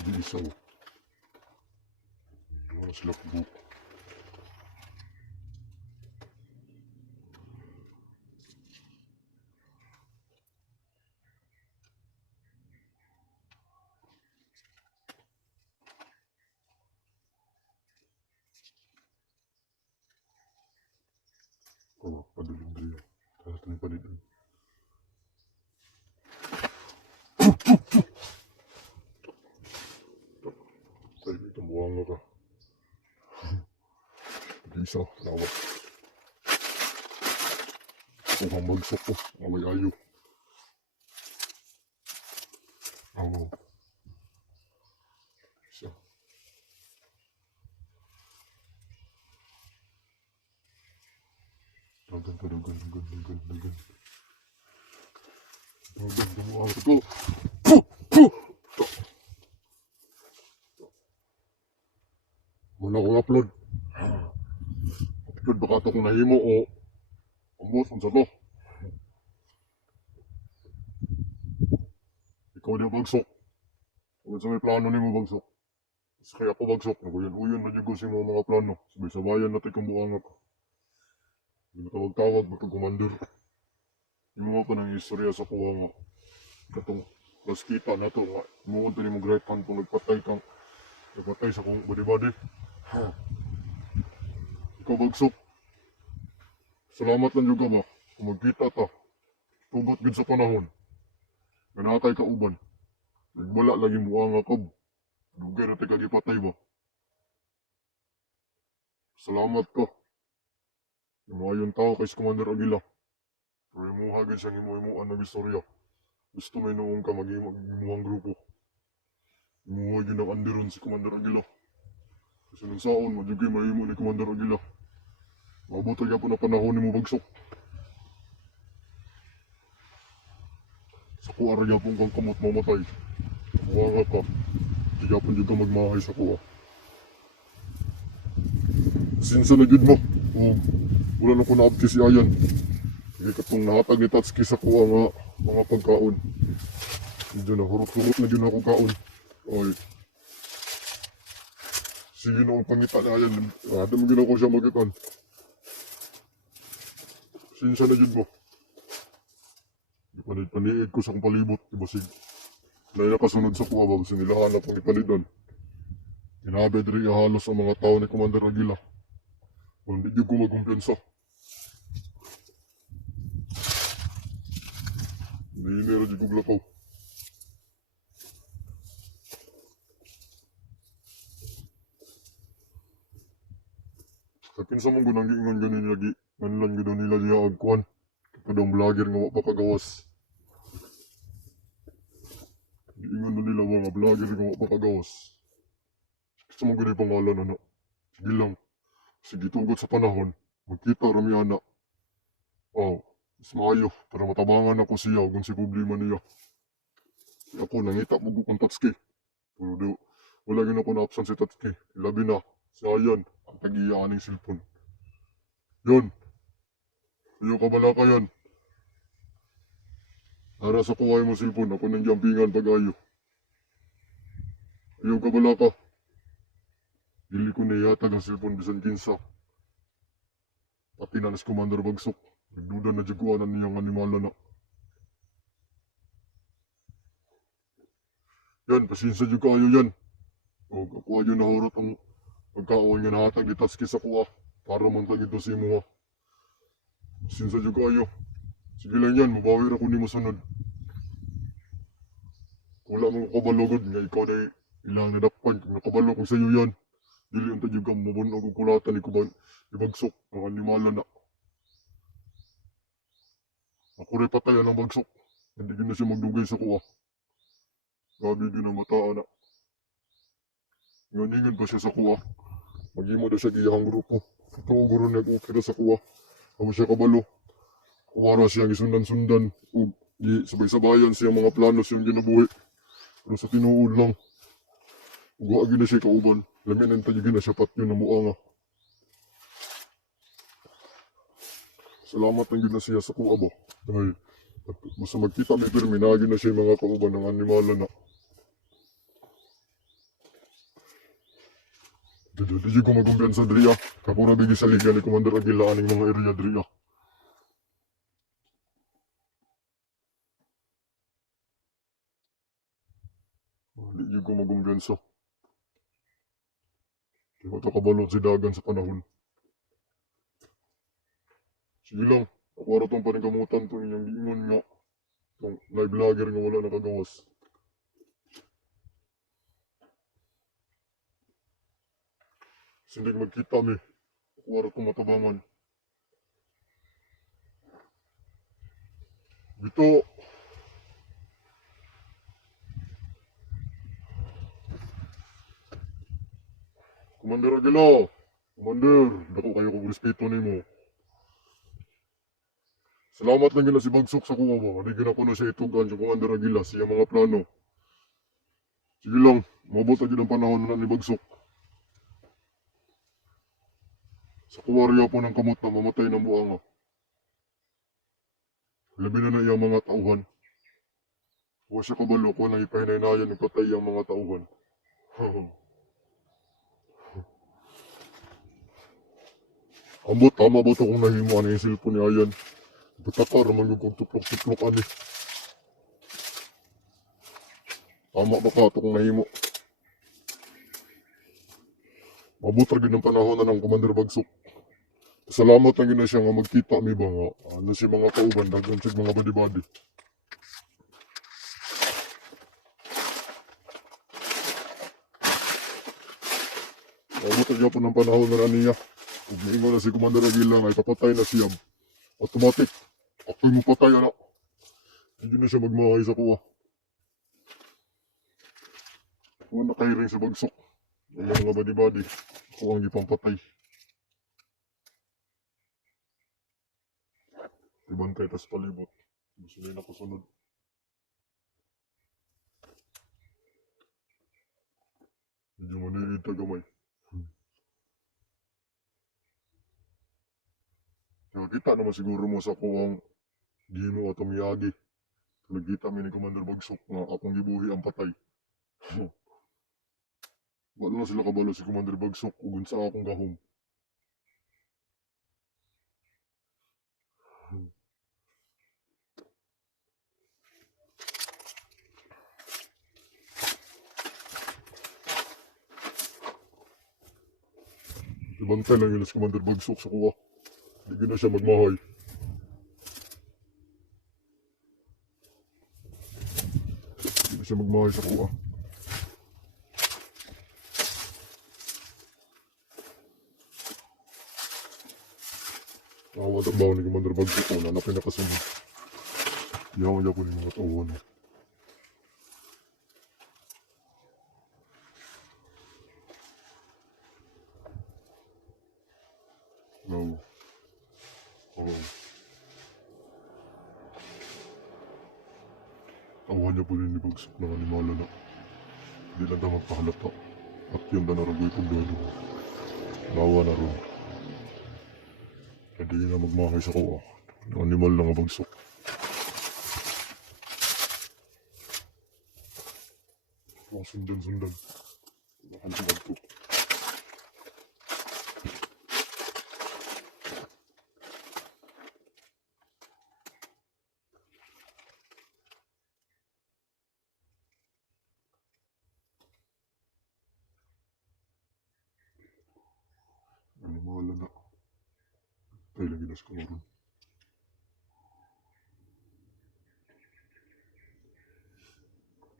Di isa o. Wala sila kubok. Oh, padaling dali. Kaya ito yung palitan. Tayo ito buwang ka. Di isa, lawat. Kung ang bagsok ko, away ayo. Awaw. Isa. Dagan. Buwang ito. Muna akong upload. Upload baka ito kung nahimo o ambos, unsa to. Ikaw di bagsok. Kung sa may plano ni mo bagsok. Mas kaya ako bagsok. Naguyan-uyan na dyan sa mga plano. Sabay-sabayan natin kang buwangap. Hindi mo tawag-tawag, matag commander. Hindi mo pa ng istorya sa kuha nga. Katong mas kita na to nga. Muod pa ni mo great hand kung nagpatay sa kong body-body. Ikaw bagsok. Salamat lang juga ba. Kung magkita ta. Tugot gid sa panahon. Ganatay ka uban. Nagwala lagi mo ang akab. Dugay na tayo kagipatay ba. Salamat ka. Yung mga yung tao kay si Commander Aguila. Pero yung hagin siyang imo-imuan na istorya. Gusto may noong ka mag-imuang grupo. Imuha yun ang andiron si Commander Aguila. Kasi nung saon, madugay mahimo ni Commander Aguila. Mabuti ka po na panahon ni mo bagsok. Sa kuwa rin yapong kang kamot mamatay. Buwanga ka. Di yapon juga magmahay sa kuwa. Sinsa na jud mo. Wala na ko naabti si Ayan. Hindi katong nahatag ni Tatsuki sa kuwa nga mga pagkaon. Hindi na hurot-hurot na yun ako kaon. Oy. Sige na ang pangita na Ayan. Adam gina ko siya magitan. Sinsa na jud mo. Paniid ko sa kong palibot. Ibasig. Dahil nakasunod sa kuwa ba. Basta nila hanap ang ipalidan. Inabed rin halos ang mga tao ni Commander Aguila. Kung hindi ko magkumpiyansa. Hindi nila di ko glataw. Sa pinsa mong gunang giingon ganin lagi. Manlan gano'n nila diya agkuhan. Kadang vlogger nga wak pakagawas. Giingon na nila mga vlogger nga wak pakagawas. Sa mong ganun pangalan ano. Sige lang. Sige tugot sa panahon. Magkita rami anak. Oh. Mas maayo. Para matabangan ako siya kung si problema niya. Ako nangita mo kung Tatsuki. Pero wala gina ko na-option si Tatsuki. Labi na. Si Ayan. Ang tag-iyaan ng cellphone. Yun. Iyo kabala ka yan. Nara sa kuhay mo cellphone. Ako nang jumpingan pag-ayo. Iyo kabala ka. Dili ko niyatag ang cellphone bisan kinsa. Pati na nas Commander Bagsok. Nagduda na jaguanan niyang animala na. Yan, pasensya dyan kayo yan. O, ako ayo nahurot ang pagkaon nga nahatag ni Tatsuki sa kuha. Para mantag ito si mo ha. Pasensya dyan kayo. Sige lang yan, mabawi ako ni mo sunod. Wala mong kabalogod nga ikaw na ilang nadakpan. Kung nakabalo kung sa'yo yan. Dili ang tadyog kang mabunog ang kulatan ni Kuban. Ibagsok, ang animala na. Ako rin patayan ang bagsok. Hindi na siya magdugay sa kuha. Gabi din ang mataan na. Nganingan pa siya sa kuha. Mag-imo na siya giyahang grupo. Ito ang guro nag-okay na sa kuha. Ako siya kabalo. Kuwara siyang isundan-sundan. Sabay-sabayan siya mga plano siyang ginabuhi. Pero sa tinuod lang. Ugaagi na siya kauban. Lamin ang tayo na siya patyo na muanga. Salamat ang gina siya sa kuha ba. Dahil basta magkita may perminagi na siya mga kauban ng animala na. Di ko magumbiyansa diri ah. Kapura bigi sa liga ni Commander Aguila aning mga area diri ah. Di ko magumbiyansa. Di ko to kabalo si dagan sa panahon. Sige lang, ako ara tong paningkamutan to inyong giingon nga. Tong live vlogger nga wala nakagawas. Sindig magkita mi. Ako ara tong matabangan. Bito, Commander Aguila. Commander, dako kayo kong respeto nimo. Salamat lang gina si Bagsok sa kuha ba. Hindi gina ko na siya itugan sa Commander Aguila siya mga plano. Sige lang, mabot na ang panahon na ni Bagsok. Sa kuwarya po ng kamot na mamatay ng buanga. Labi na na iyang mga tauhan. Huwag siya kabalo ko nang ipahinaynayan ng patay ang mga tauhan. Ambot, tama ba ito kung nahimo ano yung cellphone ni Ayan? Batakar naman yung kung tuplok-tuplok ani. Tama ba ka ito kung nahimo? Mabutar gid ang panahon na ng Commander Bagsok. Salamat lang gina siya nga magkita mi ba nga. Ano si mga kauban, dagan siya mga badi-badi. Mabutar gyapon ang panahon na niya. Kung miingon na si Commander Aguila nga ipapatay na siya. Automatic. Ako'y mo patay anak. Hindi na siya magmahay sa kuha. Kung nakairing sa Bagsok. Ang mga badi-badi. Ako ang ipampatay. Ibantay tas palibot. Gusto nila ko sunod. Medyo maniid na gamay. Kaya kita naman siguro mo sa kuwang di mo ato miyagi. Nagkita mi ni Commander Bagsok nga akong gibuhi ang patay. Wala na sila kabalo si Commander Bagsok ug sa akong gahom. Ibantay lang yun si Commander Bagsok sa kuha. Hindi na siya magmahay. Hindi na siya magmahay sa kuha. Nakawag ang bawa ni Commander Bagsok ko na pinakasunod. Yawan niya po ni mga tauhan. No. Oo. Tauhan niya po ni Bagsok na animala na. Hindi lang daw magpahalata. At yung danaragoy kong dodo. Bawa na ron. Hindi na magmahay sa kuha. Animal lang ang Bagsok. Mga sundan-sundan. Bakan sa bagto. Animala na. Tayo lang ginas ko ron.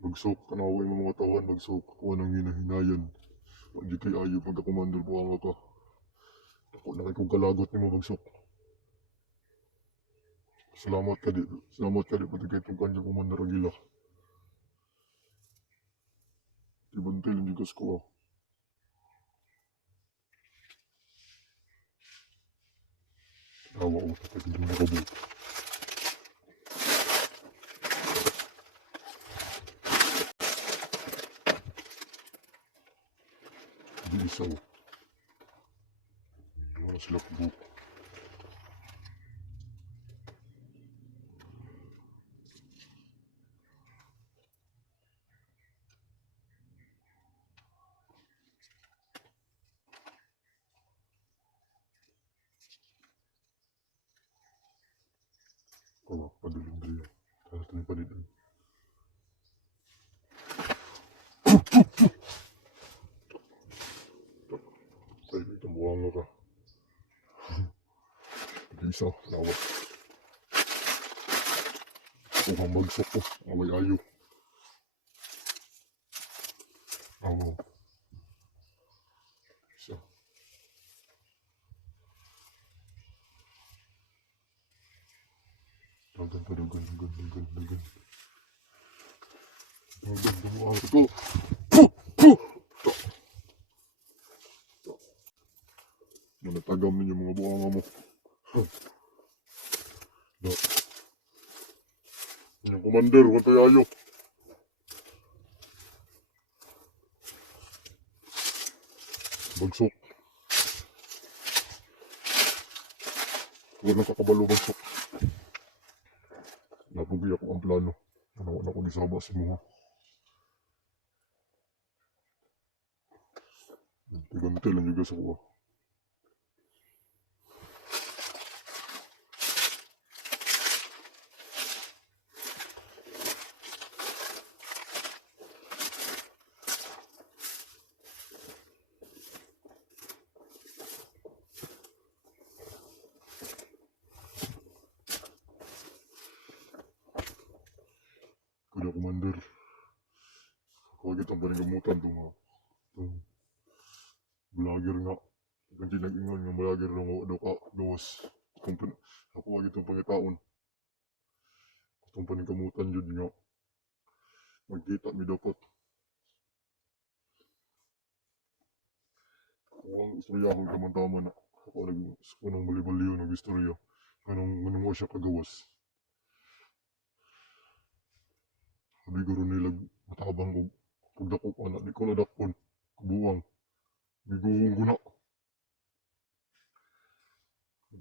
Bagsok, tanaway mo mga tauhan, Bagsok. Kung anong hinahinayan. Wag di kay ayo pagka-commander buwanga ka. Ako na kay kong kalagot ni mo, Bagsok. Salamat ka di. Salamat ka di pati kay itong kanya Commander Aguila. Ibantay lang gigas ko ah. Awa ko, tapos hindi nakabuto. Hindi isa oh. Hindi wala sila kabuto. Kawa, padaling dali. Kaya ito yung palitan. Tayo ito buwang ka. Isa, lawat. Kung magsok ko, away ayo. Awaw. Isa. Dagan. Buwang ito. Manatagam ninyo mga buwanga mo. Da. Yung commander, huwag tayo ayo. Bagsok. Huwag na kakabalo bagsok. Napugi ako ang plano. Wala ko nisama si mo. Tigante lang juga sa kuha. Kuda commander. Huwag itong paninggamutan itong vlogger nga. Ganti nag-ingon nga vlogger lang ako daw ka gawas. Ako wag itong pangitaon. Itong paninggamutan yun nga. Magkita mi dapat. Kung ang istorya akong kamantaman na. Ako nang bali-baliw ng istorya. Ganong mo siya kagawas. Sabi ko rin nilag matabang ko. Pagdako ko na, di ko nadakon. Kabuwang. Biguhong ko na.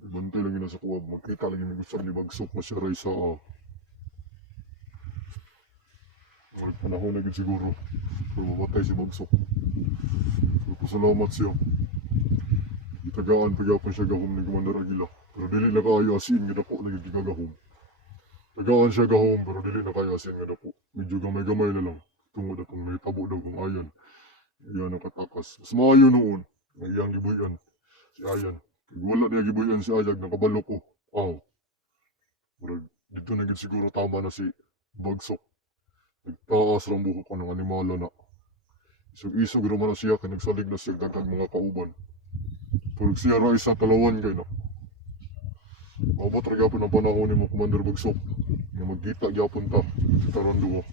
Bantay lang yun sa kuwab. Magkita lang yun gusto ni Bagsok na siya rin sa panahon na yun siguro. Pero mamatay si Bagsok. Pero pasalamat siya. Itagaan pagyapan siya gahom ni Commander Aguila. Pero dili na kayo asin nga dako na yung gigagahom. Tagaan siya gahom pero dili na kayo asin nga dako. Medyo gamay-gamay na lang. Tungod atong may tabo daw kung ayan. Iyan ang katakas. Mas maayo noon. Ngayang gibuyan. Si Ayan. Wala niya gibuyan si Ayag. Nakabalo ko. Wow. Pero dito na gid siguro tama na si Bagsok. Nagtaas lang buhok ko ng animalo na. Isog-isog naman na siya. Kaya nagsalig na siya dagang mga kauban. Pero siya ra isa talawan kayo na. Mabot ra gyapon ang panahon ni mo Commander Bagsok. Nga magkita gyapon ta. Si Taranduho.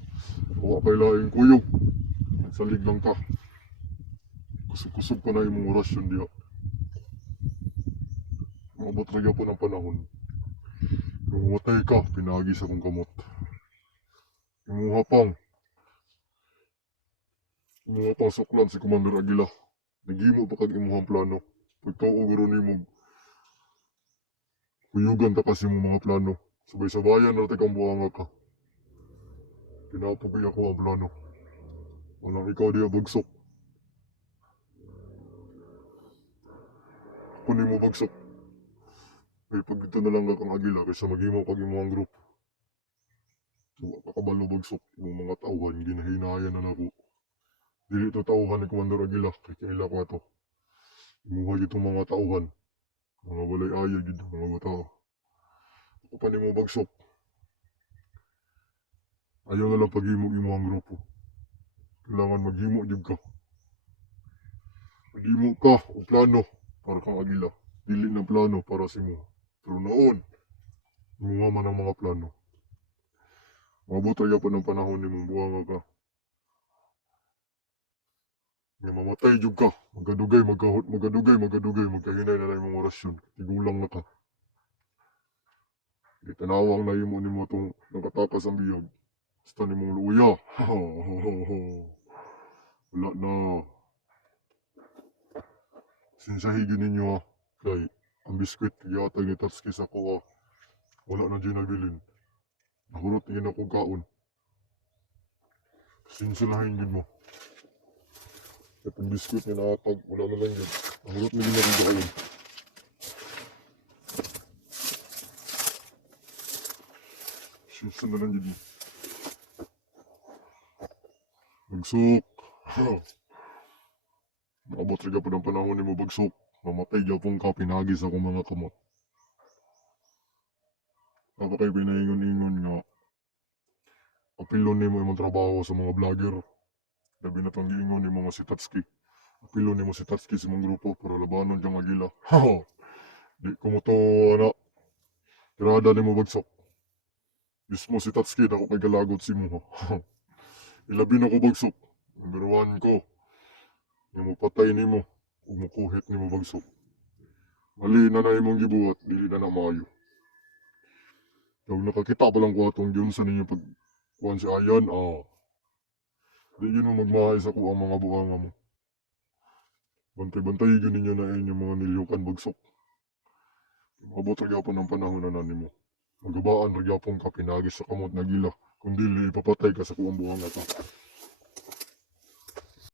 Huwag kay laing kuyog. Nagsalig lang ta. Kusog-kusog pa na imong orasyon diya. Mabot ra gyapon ang panahon. Kung watay ka, pinagi sa kong kamot. Imuha pang suklan si Commander Aguila. Nagimo pa kag imuhang plano. Pagtuo guro nimo kuyugan ta kasi mong mga plano. Sabay-sabayan na kang buhanga ka. Pinapagay ako ang plano. Walang ikaw diya Bagsok. Kunin mo Bagsok. Ay pag ito na lang kang Aguila kaysa mag-imaw pag imuhang group. Kakabalo Bagsok. Yung mga tauhan, ginahinayan na ako. Dili ito tauhan ni Commander Aguila. Kaya kinila ko ito. Imuha itong mga tauhan. Mga walay ayag yun, mga tao. Ako pa ni mo Bagsok. Ayaw na lang pag-himo ang grupo. Kailangan mag-himo yun ka. Mag-himo ka o plano para kang Aguila. Dili na plano para si mo. Pero noon, mga man ang mga plano. Mabuto pa ng panahon ni mong buwanga ka. Nga mamatay yun ka. Magadugay, magkahinay na lang yung orasyon. Tigulang na ka. Di tanawang na mo ni mo itong nakatakas ang biyag. Basta ni mong luya. Wala na. Sinsahigin ninyo ha. Kay ang biskwit yatag ni Tatsuki sa kuha. Wala na dyan nabilin. Nahurot niya na kong kaon. Sinsalahin din mo. At ang biskwit niya nakatag. Wala na lang dyan. Nahurot niya na kong kaon. Susan na lang yun. Bagsok. Maabot rin po ng panahon ni mo bagsok. Mamatay pong ka pinagi sa akong mga kamot. Ako kayo pinaingon-ingon nga. Apilon ni mo imong trabaho sa mga vlogger. Labi na tong giingon ni mo nga si Tatsuki. Apilon ni mo si Tatsuki sa mong grupo pero labanon diyang agila. Di ko mo to ana. Tirada ni mo bagsok. Mismo si Tatsuki na ako kay galagot si mo. Ilabi na ko bagsok. Number 1 ko. Nga mo patay ni mo. Kung mukuhit ni mo bagsok. Mali na na imong gibuhat. Dili na na maayo. Kung nakakita pa lang ko atong yun sa ninyo pag kuhan si Ayan, di yun mo magmahay sa ko ang mga buhanga mo. Bantay-bantay yun ninyo na inyong mga nilyukan bagsok. Mabot ragyapon ng panahon na nani mo. Magabaan ragyapon ka pinagis sa kamot na gila. Kung dili ipapatay ka sa kuang buhanga ka.